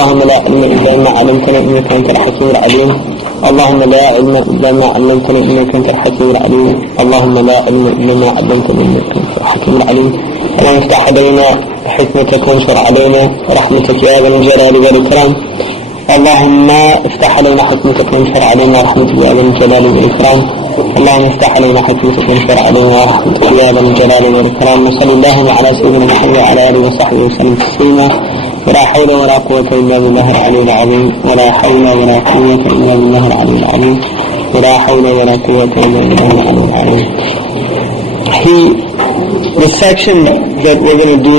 اللهم لا علم إلا ما علمتنا إنك أنت الحكيم العليم. اللهم لا علم إلا ما علمتنا إنك أنت الحكيم العليم. اللهم لا علم إلا ما علمتنا إنك أنت الحكيم العليم. اللهم افتح علينا حكمتك وانشر علينا رحمتك يا ذا الجلال والإكرام. اللهم افتح علينا حكمتك وانشر علينا رحمتك يا ذا الجلال والإكرام. اللهم افتح علينا حكمتك وانشر علينا رحمتك يا ذا الجلال والإكرام. وصلى الله على سيدنا محمد وعلى آله وصحبه وسلم تسليما. ولا حول ولا قوة إلا بالله العلي العظيم. ولا حول ولا قوة إلا بالله العلي العظيم. ولا حول ولا قوة إلا بالله العلي العظيم. The section that we're going to do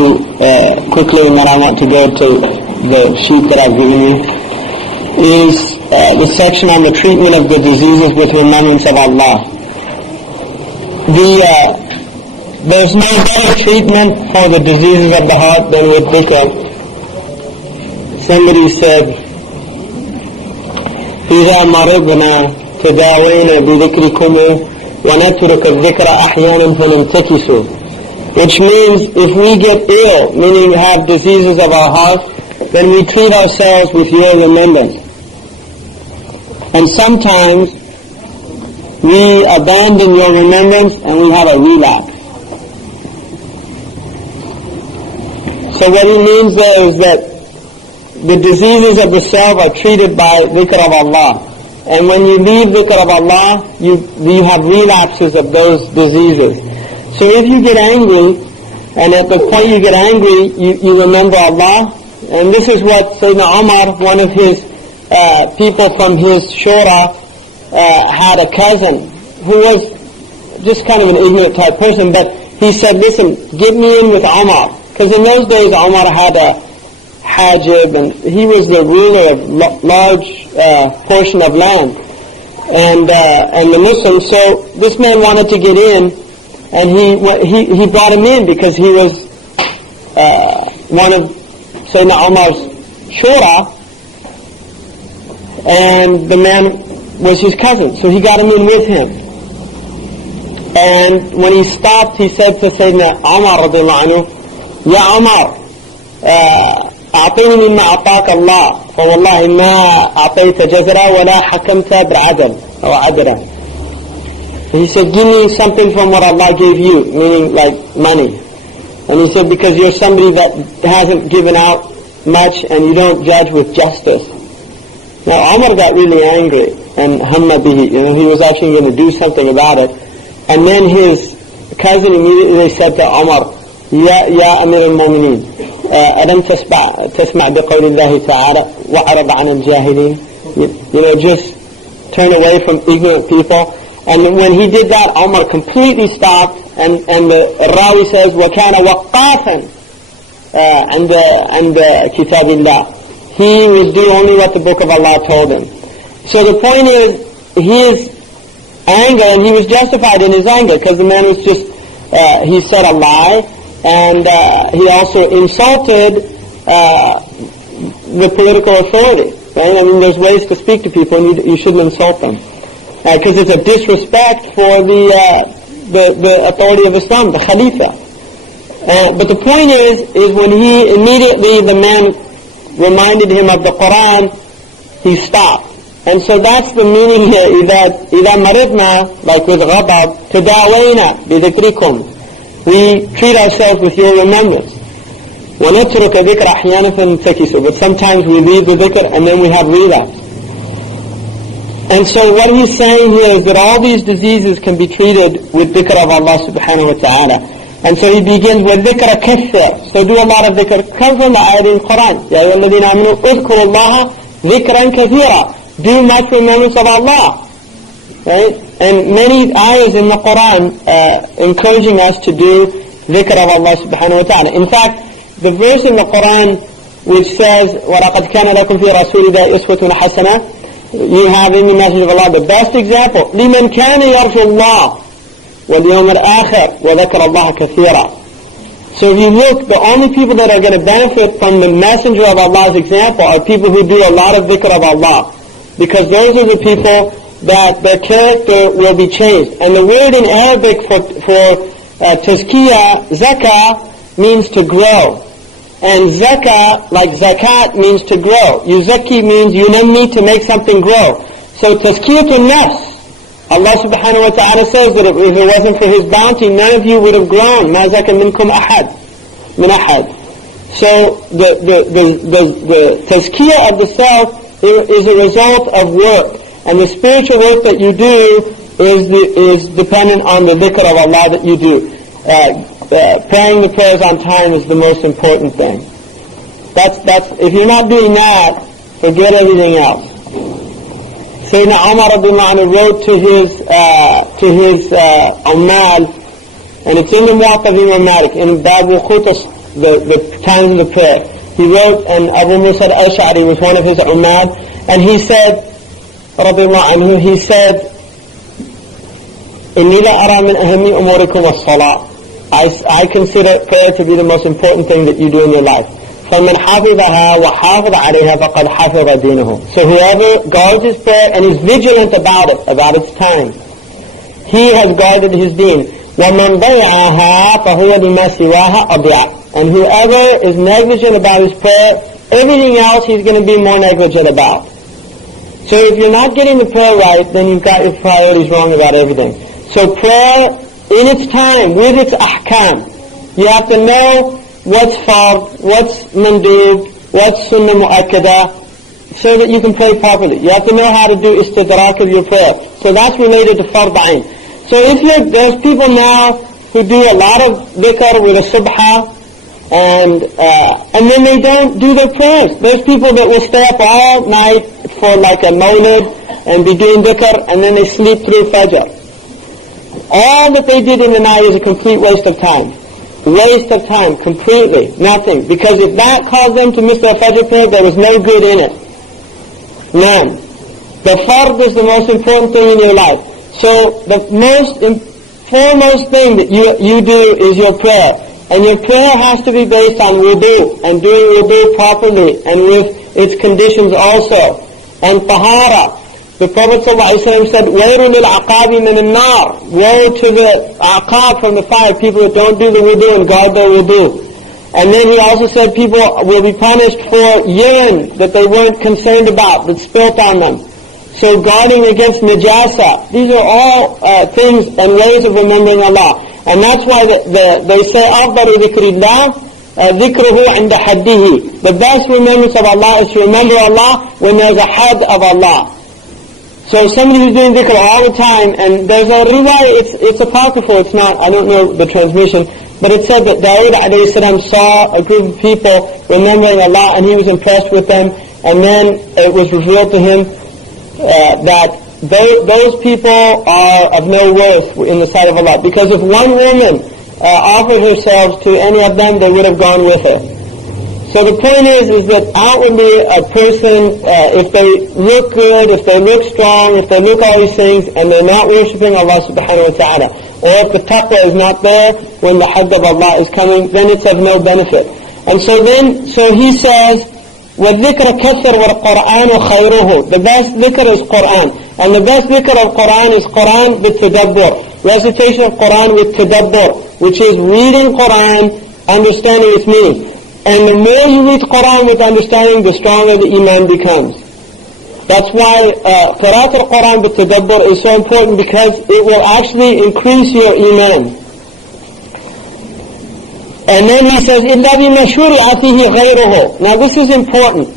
quickly, and then I want to go to the sheet that I've given you, is the section on the treatment of the diseases with remembrance of Allah. There's no better treatment for the diseases of the heart than with dhikr. Somebody said, إِذَا مَرِضْنَا تَدَاوَيْنَا بِذِكْرِكُمْ وَنَتْرُكَ الذِّكْرَ أَحْيَانًا فَنَنْتَكِسُوا. Which means if we get ill, meaning have diseases of our heart, then we treat ourselves with your remembrance. And sometimes we abandon your remembrance and we have a relapse. So what he means there is that the diseases of the self are treated by dhikr of Allah. And when you leave dhikr of Allah, you have relapses of those diseases. So if you get angry, and at the point you get angry, you remember Allah. And this is what Sayyidina Umar, one of his people from his shura, had a cousin who was just kind of an ignorant type person, but he said, listen, get me in with Umar. Because in those days Umar had a hajib, and he was the ruler of large portion of land, and the Muslims. So this man wanted to get in, and he brought him in because he was one of Sayyidina Umar's shura, and the man was his cousin, so he got him in with him. And when he stopped, he said to Sayyidina Umar radiallahu anhu, Ya Umar, أعطيني مما أعطاك الله فوالله ما أعطيت جزرا ولا حكمت بعدل أو عدلا. He said, give me something from what Allah gave you, meaning like money. And he said, because you're somebody that hasn't given out much and you don't judge with justice. Now Umar got really angry, and hamma bihi, he was actually going to do something about it. And then his cousin immediately said to Umar, يا أمير المؤمنين ألم تسمع بقول الله تعالى وأعرض عن الجاهلين. Just turn away from ignorant people. And when he did that, Umar completely stopped, and the Rawi says وَكَانَ وَقَّافًا عند كتاب الله. He was doing only what the book of Allah told him. So the point is, his anger, and he was justified in his anger, because the man was just, he said a lie, and he also insulted the political authority. Right? I mean, there's ways to speak to people, and you shouldn't insult them, because it's a disrespect for the authority of Islam, the Khalifa. But the point is when he immediately, the man reminded him of the Quran, he stopped. And so that's the meaning here. إذا مرضنا, like with غضب, تداوينا بذكركم. We treat ourselves with your remembrance. وَنَتْرُكَ ذِكْرَ أَحْيَانًا فَنَنْتَكِسُ. But sometimes we leave the dhikr and then we have relapse. And so what he's saying here is that all these diseases can be treated with dhikr of Allah subhanahu wa ta'ala. And so he begins with dhikr kathir. So do a lot of dhikr. Come from the ayat in Quran. يَا أَيُّهَا الَّذِينَ آمَنُوا اذْكُرُوا اللَّهَ ذِكْرًا كَثِيرًا. Do much remembrance of Allah. Right? And many ayahs in the Quran encouraging us to do dhikr of Allah subhanahu wa ta'ala. In fact, the verse in the Quran which says, وَلَقَدْ كَانَ لَكُمْ فِي رَسُولِ اللَّهِ أُسْوَةٌ حَسَنَةٌ, you have in the message of Allah the best example. لِمَنْ كَانَ يَرْجُو اللَّهَ وَالْيَوْمَ الْآخِرِ وَذَكَرَ اللَّهَ كَثِيرًا. So if you look, the only people that are going to benefit from the messenger of Allah's example are people who do a lot of dhikr of Allah. Because those are the people that their character will be changed. And the word in Arabic for tazkiyah, zakah, means to grow. And zakah, like zakat, means to grow. Yuzaki means yunammi, to make something grow. So tazkiyatun nafs, Allah subhanahu wa ta'ala says that if it wasn't for His bounty, none of you would have grown. مَا زَكَى مِنْكُمْ أَحَدٍ مِنْ أَحَدٍ. So the tazkiyah of the self is a result of work. And the spiritual work that you do is dependent on the dhikr of Allah that you do. Praying the prayers on time is the most important thing. That's if you're not doing that, forget everything else. Sayyidina Umar radiallahu anhu wrote to his Ummal, and it's in the Muwatta of Imam Malik, in Babu Khutas, the times of the prayer. He wrote, and Abu Musa al-Ash'ari was one of his Ummal, and he said, radiallahu anhu, he said, إِنِّي لَأَرَى مِنْ أَهَمِّ أُمُورِكُمْ الصَّلَاةِ. I consider prayer to be the most important thing that you do in your life. فَمَنْ حَفِظَهَا وَحَافِظَ عَلَيْهَا فَقَدْ حَفِظَ دِينَهُ. So whoever guards his prayer and is vigilant about its time, he has guarded his deen. وَمَنْ ضَيْعَهَا فَهُوَ لِمَا سِوَاهَا أَضِيعَ. And whoever is negligent about his prayer, everything else he's going to be more negligent about. So if you're not getting the prayer right, then you've got your priorities wrong about everything. So prayer in its time, with its ahkam, you have to know what's fard, what's mandub, what's sunnah mu'akkada, so that you can pray properly. You have to know how to do istidrak of your prayer. So that's related to fard ayn. So there's people now who do a lot of dhikr with a subha, and then they don't do their prayers. There's people that will stay up all night for like a mawlid and be doing dhikr, and then they sleep through fajr. All that they did in the night is a complete waste of time. Waste of time, completely. Nothing. Because if that caused them to miss their fajr prayer, there was no good in it. None. The fard is the most important thing in your life. So the foremost thing that you do is your prayer. And your prayer has to be based on wudu, and doing wudu properly, and with its conditions also. And tahara. The Prophet ﷺ said, وَيْرُ لِلْعَقَابِ مِنَ النَّارِ. Woe to the aqab from the fire, people that don't do the wudu and guard their wudu. And then he also said people will be punished for urine that they weren't concerned about, that spilt on them. So guarding against najasa. These are all things and ways of remembering Allah. And that's why they say, أَفْضَلُ ذِكْرِ اللَّهِ ذِكْرُهُ عِنْدَ حَدِّهِ. The best remembrance of Allah is to remember Allah when there's a had of Allah. So somebody who's doing dhikr all the time, and there's a riwayah, it's apocryphal, it's not, I don't know the transmission, but it said that Dawood alayhi salam saw a group of people remembering Allah, and he was impressed with them, and then it was revealed to him that those people are of no worth in the sight of Allah. Because if one woman offered herself to any of them, they would have gone with her. So the point is that outwardly a person, if they look good, if they look strong, if they look all these things, and they're not worshipping Allah subhanahu wa ta'ala, or if the taqwa is not there when the hadd of Allah is coming, then it's of no benefit. And so he says, وَالذِّكْرَ كَثِّرْ وَالْقُرْآنُ خَيْرُهُ. The best dhikr is Qur'an. And the best dhikr of Qur'an is Qur'an with tadabbur. Recitation of Qur'an with tadabbur, which is reading Qur'an, understanding its meaning. And the more you read Qur'an with understanding, the stronger the iman becomes. That's why Qira'at al-Qur'an with tadabbur is so important, because it will actually increase your iman. And then he says, إِلَّا بِمَا شُرِعَ فِيهِ غَيْرُهُ. Now this is important.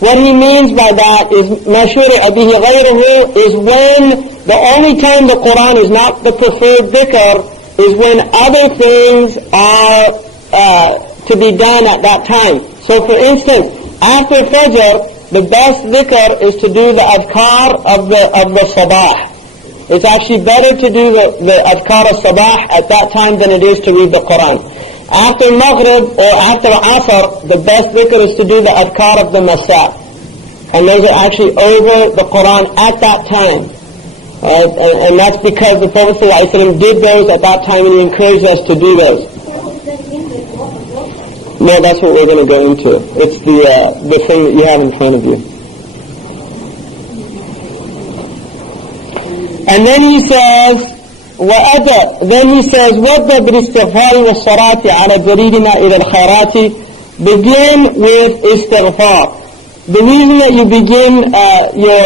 What he means by that is, مَا شُرِعَ بِهِ غَيْرُهُ is when, the only time the Qur'an is not the preferred dhikr is when other things are to be done at that time. So for instance, after Fajr, the best dhikr is to do the adhkar of the sabah. It's actually better to do the adhkar of sabah at that time than it is to read the Qur'an. After Maghrib or after Asr, the best dhikr is to do the adhkar of the Masa. And those are actually over the Qur'an at that time. And that's because the Prophet ﷺ did those at that time, and he encouraged us to do those. No, that's what we're going to go into. It's the thing that you have in front of you. And then he says, وَأَدَى. Then he says, وَأَدَى بِالْإِسْتِغْفَارِ وَالصَّلَاةِ عَلَى جَرِيدِنَا إِلَى الْخَيْرَاتِ begin with istighfar. The reason that you begin your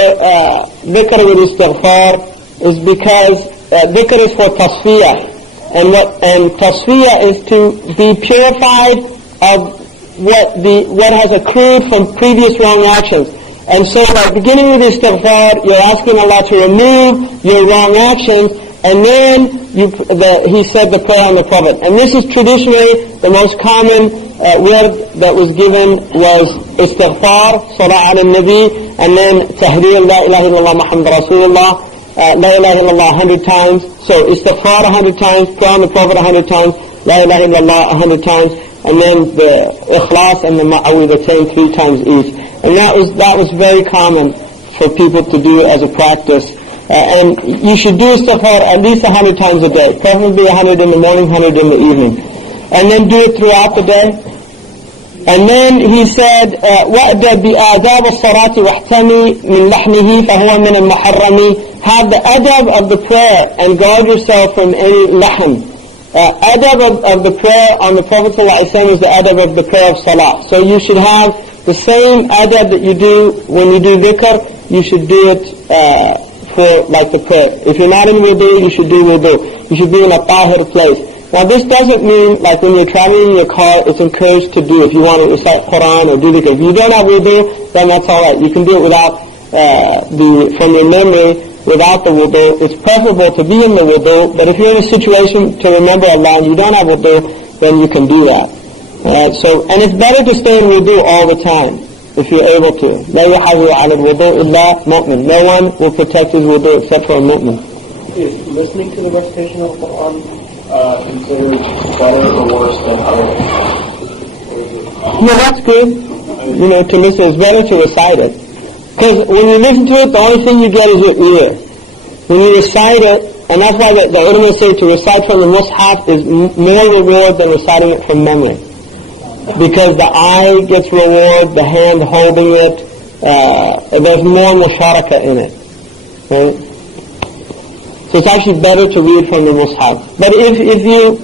dhikr with istighfar is because dhikr is for tasfiyah, and tasfiyah is to be purified of what has accrued from previous wrong actions. And so by beginning with istighfar, you're asking Allah to remove your wrong actions, and then he said the prayer on the Prophet. And this is traditionally the most common word that was given was istighfar, salah ala nabi, and then tahrir la ilaha illallah Muhammad Rasulullah, la ilaha illallah 100 times. So istighfar 100 times, prayer on the Prophet 100 times, la ilaha illallah 100 times, and then the ikhlas and the ma'awidatayn 3 times each. And that was very common for people to do as a practice. And you should do istighfar at least 100 times a day, preferably 100 in the morning, 100 in the evening. And then do it throughout the day. And then he said, وَأْدَبْ بِآدَابِ الصَّلَاةِ وَاحْتَمِي مِنْ لَحْنِهِ فَهُوَ مِنَ الْمُحَرَّمِ. Have the adab of the prayer and guard yourself from any lahm. Adab of the prayer on the Prophet ﷺ is the adab of the prayer of salah. So you should have the same adab that you do when you do dhikr, you should do it for like the prayer. If you're not in wudu, you should do wudu. You should be in a tahir place. Now this doesn't mean like when you're traveling in your car, it's encouraged to do if you want to recite Quran or do dhikr. If you don't have wudu, then that's alright. You can do it without from your memory, without the wudu. It's preferable to be in the wudu, but if you're in a situation to remember Allah and you don't have wudu, then you can do that. And it's better to stay in wudu all the time, if you're able to. لا يحافظ على الوضوء إلا مؤمن. No one will protect his wudu except for a mu'min. Is listening to the recitation of the Quran considered better or worse than other? No, that's good. To listen, it's better to recite it. Because when you listen to it, the only thing you get is your ear. When you recite it, and that's why the ulama say to recite from the mushaf is more reward than reciting it from memory. Because the eye gets reward, the hand holding it, there's more musharaka in it. Right? So it's actually better to read from the mushaf. But if you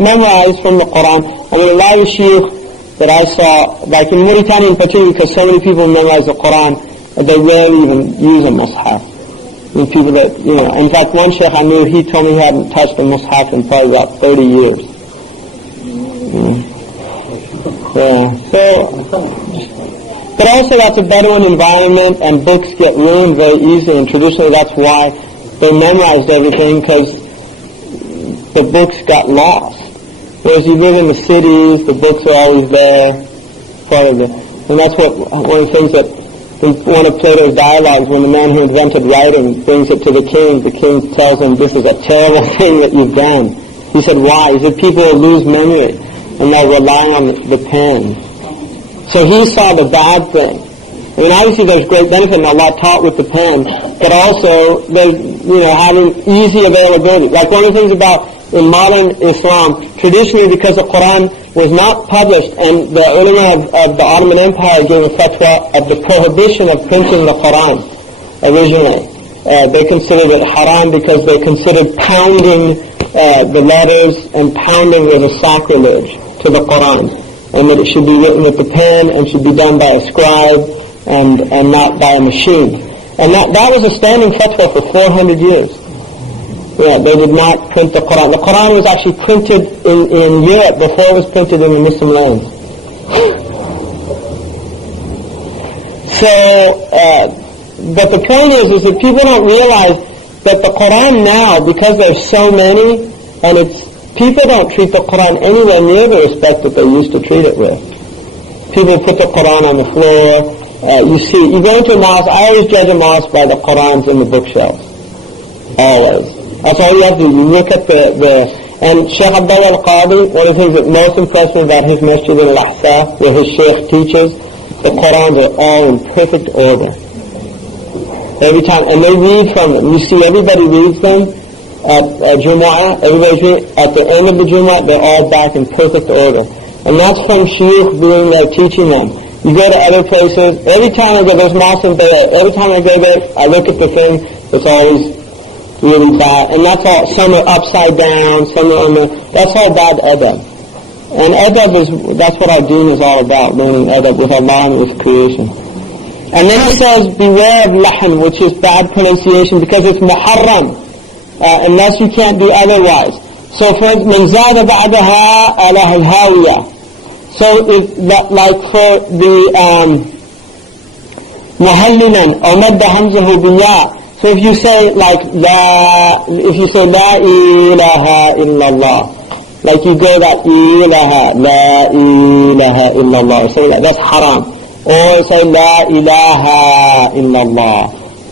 memorize from the Quran, a lot of shi'ukh that I saw, like in Mauritania in particular, because so many people memorize the Quran, they rarely even use a mushaf. And people that, in fact one sheikh I knew, he told me he hadn't touched a mushaf in probably about 30 years. But also that's a Bedouin environment, and books get ruined very easily, and traditionally that's why they memorized everything, because the books got lost. Whereas you live in the cities, the books are always there, and that's one of the things that one of Plato's dialogues, when the man who invented writing brings it to the king tells him, this is a terrible thing that you've done. He said, why? He said, people will lose memory, and they'll rely on the pen. So he saw the bad thing. Obviously there's great benefit in Allah taught with the pen, but also there's, having easy availability. Like one of the things about in modern Islam, traditionally because the Quran was not published, and the ulama of the Ottoman Empire gave a fatwa of the prohibition of printing the Quran originally. They considered it haram because they considered pounding the letters, and pounding was a sacrilege to the Quran, and that it should be written with the pen and should be done by a scribe and not by a machine. And that was a standing fatwa for 400 years. They did not print the Quran. The Quran was actually printed in Europe before it was printed in the Muslim lands. But the point is that people don't realize that the Quran now, because there's so many, and people don't treat the Quran anywhere near the respect that they used to treat it with. People put the Quran on the floor. You go into a mosque, I always judge a mosque by the Qurans in the bookshelves. Always. That's all you have to do. You look at and Sheikh Abdullah al-Qadi, one of the things that most impressed me about his masjid in Al-Ahsa, where his Sheikh teaches, the Qurans are all in perfect order. Every time, and they read from them. You see everybody reads them at Jumu'ah, everybody's reading. At the end of the Jumu'ah, they're all back in perfect order. And that's from Sheikh being there teaching them. You go to other places, every time I go, there's mosques in there, every time I go there, I look at the thing, it's always really bad, and that's all. Some are upside down, some are that's all bad adab. And adab that's what our deen is all about, learning adab with Allah and with creation. And then he says, beware of lahan, which is bad pronunciation, because it's muharram, unless you can't do otherwise. So for من زاد بعدها على الهاوية. So like for the muhallilan or madda hamzahu biya. So if you say like la ilaha illallah, like you go that ilaha, la ilaha illallah, so that's haram. Or say la ilaha illallah,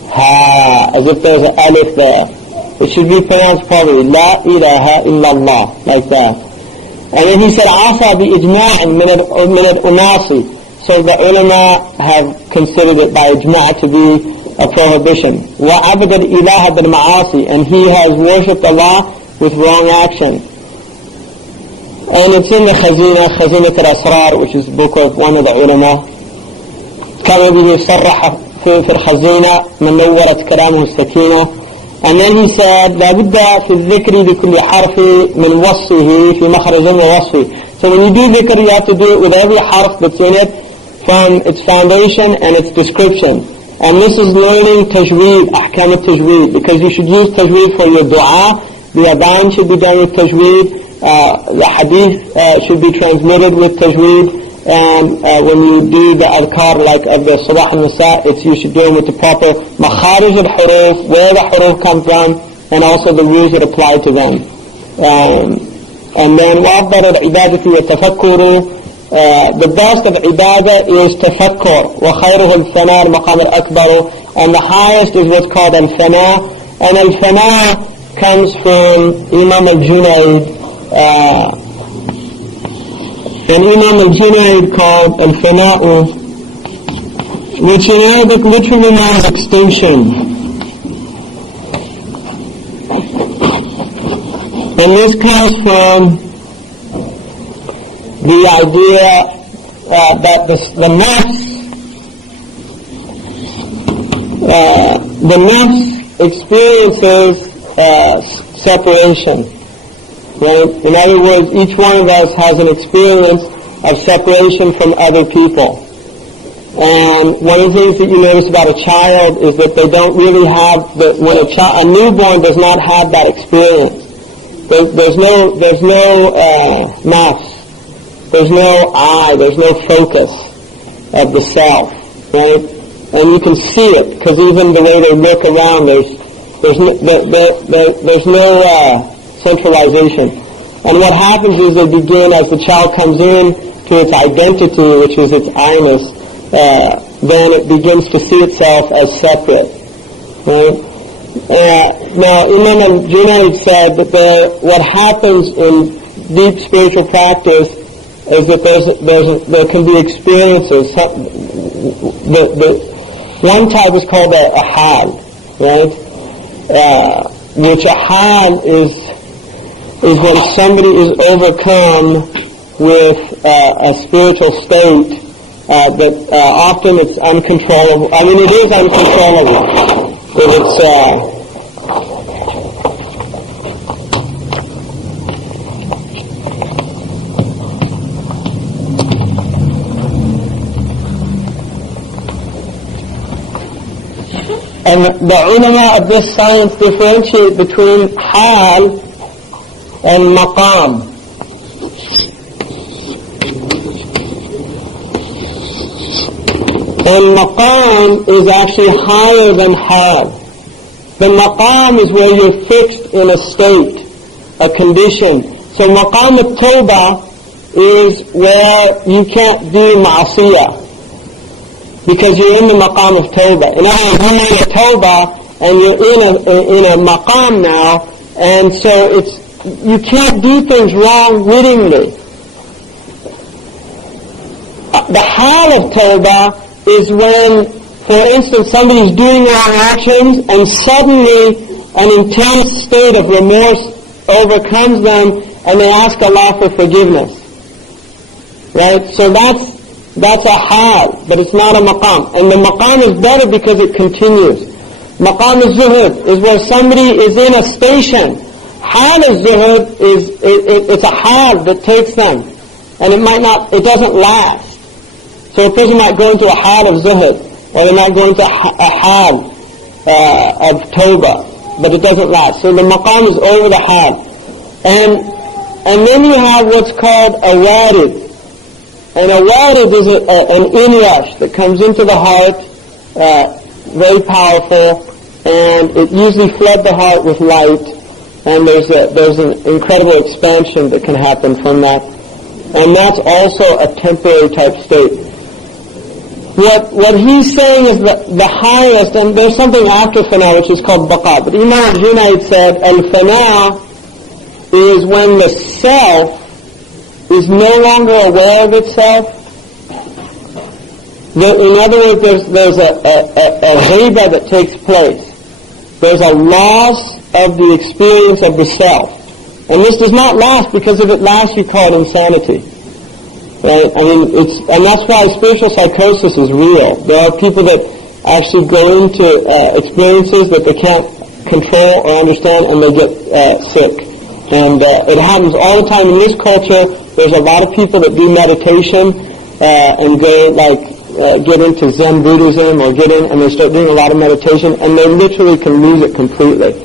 ha, as if there's an alif there. It should be pronounced properly, la ilaha illallah, like that. And then he said, asa bi ijma'in min al-unasi. So the ulama have considered it by ijma' to be a prohibition. وَعَبَدَ الْإِلَهَ بِالْمَعَاصِي. And he has worshipped Allah with wrong action. And it's in the Khazinat al-Asrar, which is the book of one of the ulama. كما به صرح في الخزينة من نورت كلامه السكينة. And then he said, لابد في الذكر بكل حرف من وصفه في مخرج ووصفه. So when you do dhikr, you have to do it with every harf that's in it, from its foundation and its description. And this is learning tajweed, ahkam al-tajweed, because you should use tajweed for your dua. The adhan should be done with tajweed. The hadith should be transmitted with tajweed. And when you do the adhkar like of the sabah and nisa, you should do them with the proper makharij al-huruf, where the huruf come from, and also the rules that apply to them. And then وَأَفْضَلُ الْعِبَادَةِ وَالتَّفَكُّرُ. The best of ibadah is tafakkur. وَخَيْرُهُ الْفَنَاءُ الْمَقَامُ الْأَكْبَرُ. And the highest is what's called al-fana. And al-fana comes from Imam al-Junayd. And Imam al-Junayd called al-fana'u, which in Arabic literally means extinction. And this comes from the idea that the nafs experiences separation. Right? In other words, each one of us has an experience of separation from other people. And one of the things that you notice about a child is that they don't really have, when a newborn does not have that experience. There's no nafs. There's no I, there's no focus of the self, right? And you can see it, because even the way they look around, there's no centralization. And what happens is they begin, as the child comes in to its identity, which is its I-ness, then it begins to see itself as separate, right? Now, Imam al-Junayd said that what happens in deep spiritual practice is that there can be experiences. One type is called a hal, right? Which a hal is when somebody is overcome with a spiritual state that often it's uncontrollable. I mean, it is uncontrollable. If it's and the ulama of this science differentiate between hal and maqam. And maqam is actually higher than hal. The maqam is where you're fixed in a state, a condition. So maqam al-tawbah is where you can't do ma'asiyah, because you're in the maqam of tawbah. In other words, you're in a tawbah and you're in a maqam now, and so you can't do things wrong wittingly. The hal of tawbah is when, for instance, somebody's doing wrong actions and suddenly an intense state of remorse overcomes them and they ask Allah for forgiveness. Right? So that's a hal, but it's not a maqam. And the maqam is better because it continues. Maqam al-zuhud is where somebody is in a station. Hal al-zuhud it's a hal that takes them. and it doesn't last. So a person might go into a hal of zuhud, or they might go into a hal of tawbah, but it doesn't last. So the maqam is over the hal. And then you have what's called a warid. And a warid is an inrush that comes into the heart, very powerful, and it usually floods the heart with light, and there's an incredible expansion that can happen from that. And that's also a temporary type state. What he's saying is the highest, and there's something after fana which is called baqa. But Imam Junaid said, al-fana is when the self is no longer aware of itself. In other words, there's a ghiba that takes place. There's a loss of the experience of the self. And this does not last, because if it lasts, you call it insanity. Right? I mean, and that's why spiritual psychosis is real. There are people that actually go into experiences that they can't control or understand, and they get sick. And it happens all the time in this culture. There's a lot of people that do meditation and go get into Zen Buddhism or and they start doing a lot of meditation, and they literally can lose it completely.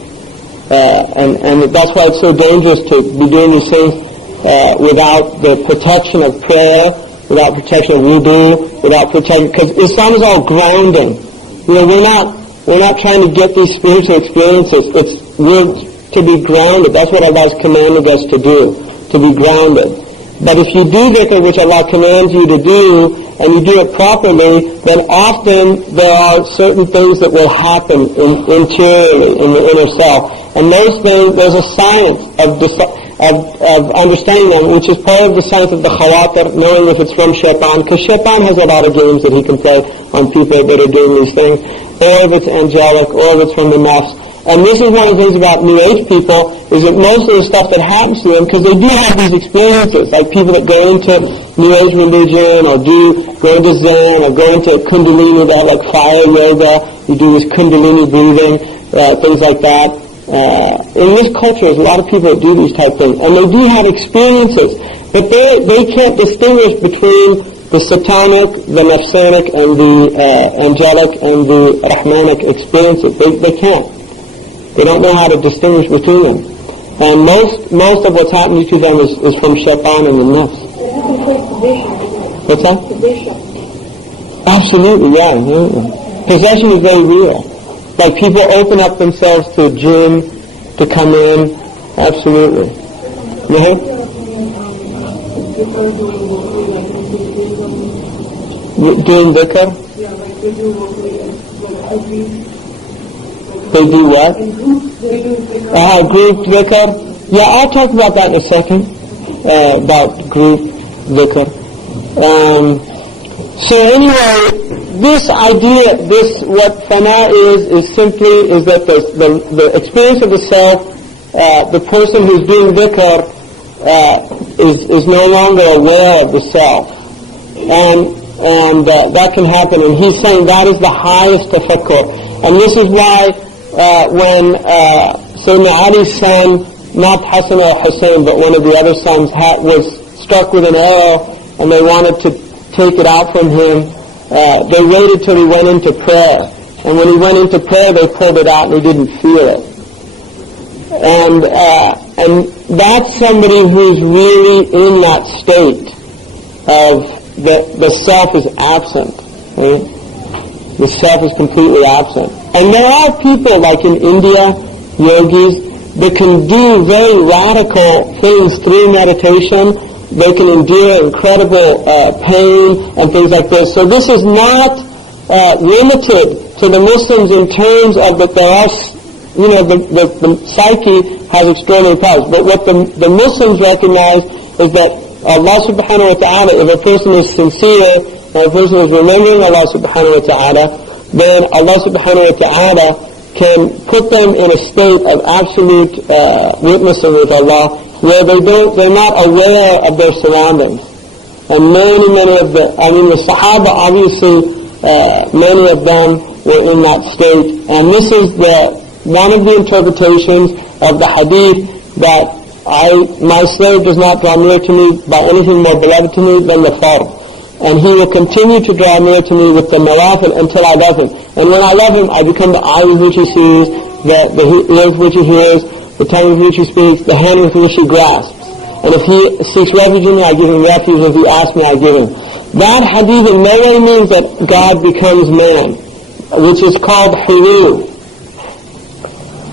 And that's why it's so dangerous to be doing these things without the protection of prayer, without protection of wudu, without protection, because Islam is all grounding. We're not trying to get these spiritual experiences. We're to be grounded. That's what Allah has commanded us to do, to be grounded. But if you do dhikr, which Allah commands you to do, and you do it properly, then often there are certain things that will happen interiorly in the inner self. And those things, there's a science of understanding them, which is part of the science of the khawatir, knowing if it's from shaitan, because shaitan has a lot of games that he can play on people that are doing these things, or if it's angelic, or if it's from the nafs. And this is one of the things about New Age people, is that most of the stuff that happens to them, because they do have these experiences, like people that go into New Age religion, or go into Zen, or go into Kundalini, that like fire yoga, you do this Kundalini breathing, things like that. In this culture, there's a lot of people that do these type things, and they do have experiences, but they can't distinguish between the satanic, the nafsanic, and the angelic, and the rahmanic experiences. They can't. They don't know how to distinguish between them. And most of what's happening to them is from shaitan and the nafs. What's that? Absolutely, yeah. Possession is very real. Like people open up themselves to jinn to come in. Absolutely. Doing dhikr? They do what? Group dhikr. Yeah, I'll talk about that in a second, about group dhikr. So anyway, this idea, what fana is simply that the experience of the self, the person who's doing dhikr is no longer aware of the self. And that can happen, and he's saying that is the highest tafakkur. And this is why when Sayyidina Ali's son, not Hassan or Hussein, but one of the other sons, was struck with an arrow, and they wanted to take it out from him, they waited till he went into prayer. And when he went into prayer, they pulled it out and he didn't feel it. And that's somebody who's really in that state of the self is absent. Right? The self is completely absent. And there are people like in India, yogis, that can do very radical things through meditation. They can endure incredible pain and things like this. So this is not limited to the Muslims in terms of that there are, the psyche has extraordinary powers. But what the Muslims recognize is that Allah subhanahu wa ta'ala, if a person is sincere, and a person is remembering Allah subhanahu wa ta'ala, then Allah subhanahu wa ta'ala can put them in a state of absolute witnessing with Allah, where they're not aware of their surroundings. And many of the Sahaba, obviously, many of them were in that state. And this is one of the interpretations of the hadith that my slave does not draw near to me by anything more beloved to me than the fard. And he will continue to draw near to me with the nawafil until I love him. And when I love him, I become the eye with which he sees, the ear with which he hears, the tongue with which he speaks, the hand with which he grasps. And if he seeks refuge in me, I give him refuge. If he asks me, I give him. That hadith in no way means that God becomes man, which is called hulul.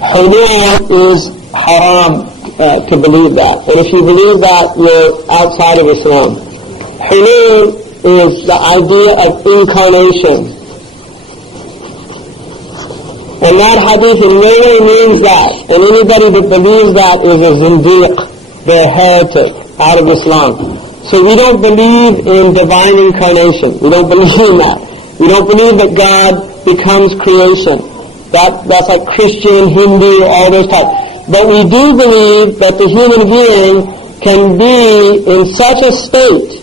Hulul is haram to believe that. And if you believe that, you're outside of Islam. Hulul is the idea of incarnation. And that hadith in no way means that. And anybody that believes that is a zindiq. They're a heretic out of Islam. So we don't believe in divine incarnation. We don't believe in that. We don't believe that God becomes creation. That's like Christian, Hindu, all those types. But we do believe that the human being can be in such a state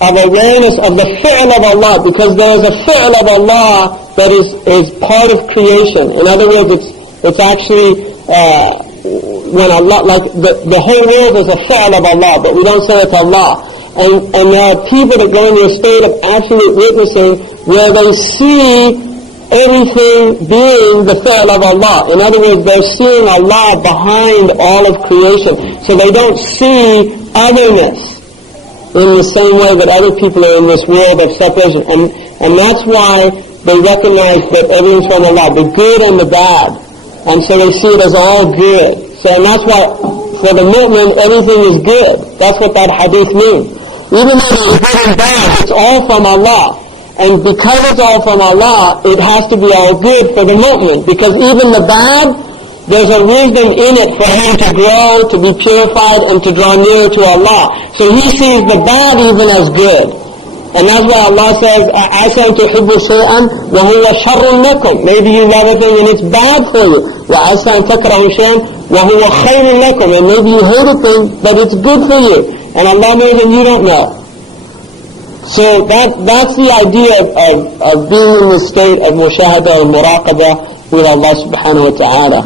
of awareness of the fi'l of Allah, because there is a fi'l of Allah that is part of creation. In other words, it's actually when Allah, like the whole world is a fi'l of Allah, but we don't say it's Allah. And there are people that go into a state of absolute witnessing where they see everything being the fi'l of Allah. In other words, they're seeing Allah behind all of creation. So they don't see otherness in the same way that other people are in this world of separation. And that's why they recognize that everything's from Allah, the good and the bad. And so they see it as all good. So, and that's why for the mu'min, everything is good. That's what that hadith means. Even though it's good and bad, it's all from Allah. And because it's all from Allah, it has to be all good for the mu'min. Because even the bad, there's a wisdom in it for him to grow, to be purified, and to draw nearer to Allah. So he sees the bad even as good. And that's why Allah says, عَسَىٰ أَن تُحِبُّوا شَيْئًا وَهُوَ شَرٌّ لَكُمْ. Maybe you love a thing and it's bad for you. وَعَسَىٰ أَن تَكْرَهُوا شَيْئًا وَهُوَ خَيْرٌ لَكُمْ. And maybe you hate a thing, but it's good for you. And Allah knows and you don't know. So that's the idea of being in the state of mushahada and muraqabah with Allah subhanahu wa ta'ala.